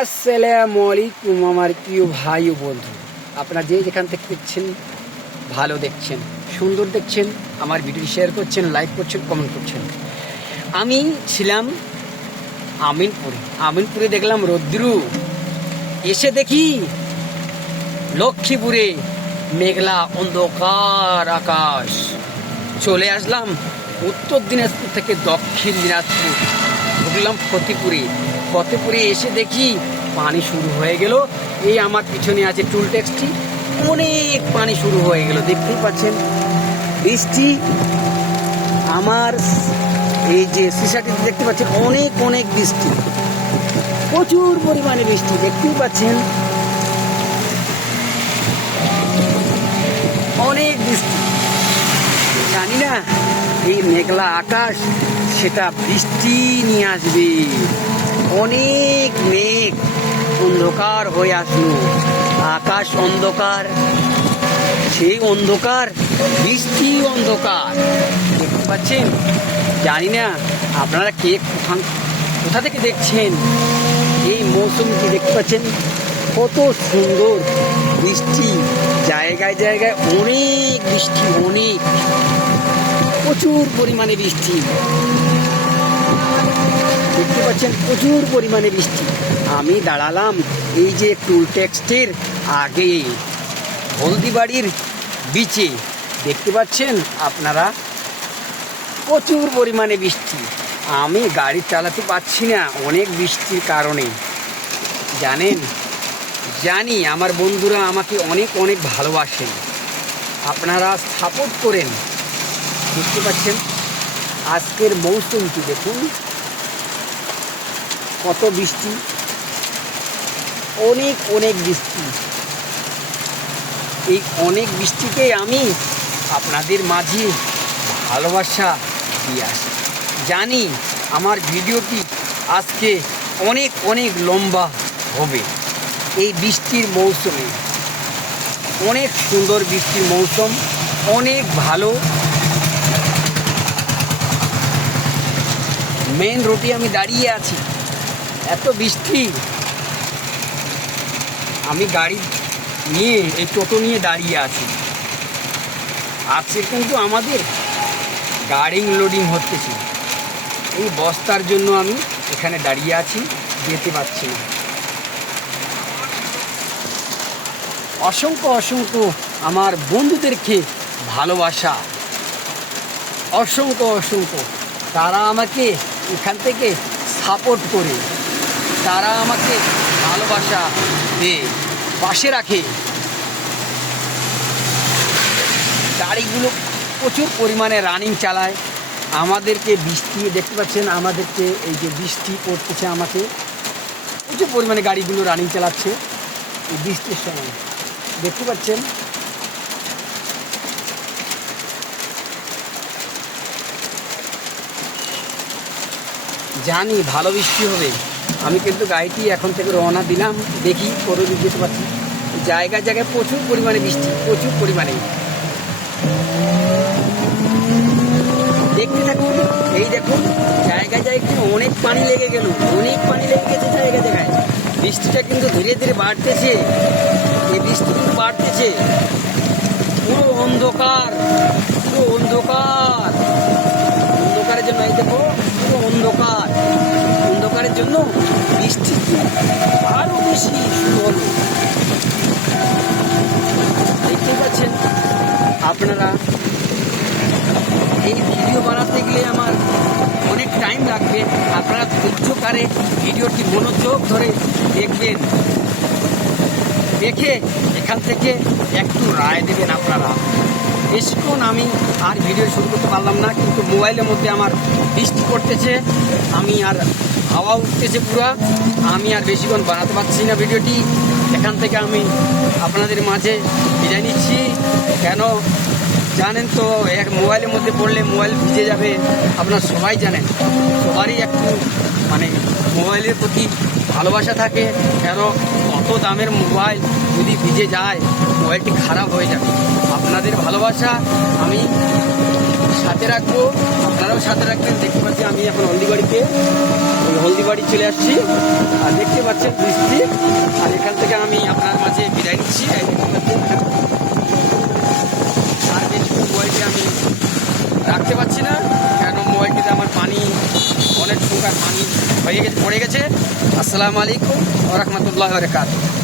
আসসালামু আলাইকুম আমার প্রিয় ভাই ও বন্ধু, আপনারা যে যেখান থেকে দেখছেন ভালো দেখছেন, সুন্দর দেখছেন, আমার ভিডিও শেয়ার করছেন, লাইক করছেন, কমেন্ট করছেন। আমি ছিলাম আমিনপুরে দেখলাম রৌদ্রু, এসে দেখি লক্ষ্মীপুরে মেঘলা অন্ধকার আকাশ। চলে আসলাম উত্তর দিনাজপুর থেকে দক্ষিণ দিনাজপুর, ঢুকলাম ফতেপুরে এসে দেখি পানি শুরু হয়ে গেল। এই আমার পিছনে আছে টুল ট্যাক্সটি, অনেক পানি শুরু হয়ে গেল, দেখতেই পাচ্ছেন। বৃষ্টি আমার এই যে সিসাটিতে দেখতে পাচ্ছেন, অনেক অনেক বৃষ্টি, প্রচুর পরিমাণে বৃষ্টি, দেখতেই পাচ্ছেন অনেক বৃষ্টি। জানি না এই মেঘলা আকাশ সেটা বৃষ্টি নিয়ে আসবে। অনেক মেঘ অন্ধকার হয়ে আসলো, আকাশ অন্ধকার, সেই অন্ধকার বৃষ্টি অন্ধকার, দেখতে পাচ্ছেন। জানি না আপনারা কে কোথা থেকে দেখছেন এই মৌসুমটি, দেখতে পাচ্ছেন কত সুন্দর বৃষ্টি, জায়গায় জায়গায় অনেক বৃষ্টি, অনেক প্রচুর পরিমাণে বৃষ্টি, দেখতে পাচ্ছেন প্রচুর পরিমাণে বৃষ্টি। আমি দাঁড়ালাম এই যে টুল ট্যাক্সের আগে হলদিবাড়ির বিচে, দেখতে পাচ্ছেন আপনারা প্রচুর পরিমাণে বৃষ্টি। আমি গাড়ি চালাতে পারছি না অনেক বৃষ্টির কারণে। জানি আমার বন্ধুরা আমাকে অনেক অনেক ভালোবাসেন, আপনারা সাপোর্ট করেন। দেখতে পাচ্ছেন আজকের মৌসুমটি দেখুন, কত বৃষ্টি, অনেক অনেক বৃষ্টি। এই অনেক বৃষ্টিকে আমি আপনাদের মাঝে ভালোবাসা দিয়ে আসি। জানি আমার ভিডিওটি আজকে অনেক অনেক লম্বা হবে। এই বৃষ্টির মৌসুমে অনেক সুন্দর বৃষ্টির মৌসুম, অনেক ভালো। মেন রোডে আমি দাঁড়িয়ে আছি, এত বৃষ্টি, আমি গাড়ি নিয়ে এই টোটো নিয়ে দাঁড়িয়ে আছি। আজকে কিন্তু আমাদের গাড়ি লোডিং হতেছে, এই বস্তার জন্য আমি এখানে দাঁড়িয়ে আছি, যেতে পারছি না। অসংখ্য অসংখ্য আমার বন্ধুদেরকে ভালোবাসা, অসংখ্য অসংখ্য। তারা আমাকে এখান থেকে সাপোর্ট করে, তারা আমাকে ভালোবাসা দিয়ে পাশে রাখে। গাড়িগুলো প্রচুর পরিমাণে রানিং চালায়, আমাদেরকে বৃষ্টি, দেখতে পাচ্ছেন আমাদেরকে এই যে বৃষ্টি পড়তেছে, আমাকে প্রচুর পরিমাণে গাড়িগুলো রানিং চালাচ্ছে এই বৃষ্টির সময়, দেখতে পাচ্ছেন। জানি ভালো বৃষ্টি হবে, আমি কিন্তু গাড়িটি এখন থেকে রওনা দিলাম, দেখি করে যেতে পারছি। জায়গায় জায়গায় প্রচুর পরিমাণে বৃষ্টি, প্রচুর পরিমাণে। দেখতে থাকুন, এই দেখুন জায়গায় জায়গায় অনেক পানি লেগে গেল, অনেক পানি লেগে গেছে জায়গায় জায়গায়। বৃষ্টিটা কিন্তু ধীরে ধীরে বাড়তেছে, এই বৃষ্টি কিন্তু বাড়তেছে। পুরো অন্ধকার, পুরো অন্ধকার, অন্ধকারের জন্য এই দেখো পুরো অন্ধকার, অন্ধকারের জন্য বৃষ্টি আরো বেশি শুরু হলো। দেখতে পাচ্ছেন আপনারা, এই ভিডিও বানাতে গেলে আমার অনেক টাইম লাগবে, আপনারা ধৈর্যকারে ভিডিওটি মনোযোগ ধরে দেখবেন, দেখে এখান থেকে একটু রায় দেবেন আপনারা। বেশিক্ষণ আমি আর ভিডিও শুরু করতে পারলাম না, কিন্তু মোবাইলের মধ্যে আমার বৃষ্টি পড়তেছে, আমি আর হাওয়া উঠতেছে পুরা, আমি আর বেশিক্ষণ বানাতে পারছি না ভিডিওটি। এখান থেকে আমি আপনাদের মাঝে বিদায় নিচ্ছি। কেন জানেন তো, এক মোবাইলের মধ্যে পড়লে মোবাইল ভিজে যাবে, আপনারা সবাই জানেন, সবারই একটু মানে মোবাইলের প্রতি ভালোবাসা থাকে। কেন অত দামের মোবাইল যদি ভিজে যায়, মোবাইলটি খারাপ হয়ে যাবে। আপনাদের ভালোবাসা আমি সাথে রাখবো, আপনারাও সাথে রাখবেন। দেখতে পাচ্ছি আমি এখন হলদিবাড়ি চলে আসছি, আর দেখতে পাচ্ছেন বৃষ্টি রাখতে পারছি না, কেন মোবাইলটিতে আমার পানি অনেক প্রকার পানি হয়ে গেছে, পড়ে গেছে। আসসালামু আলাইকুম ওয়া রাহমাতুল্লাহি ওয়া বারাকাতুহু।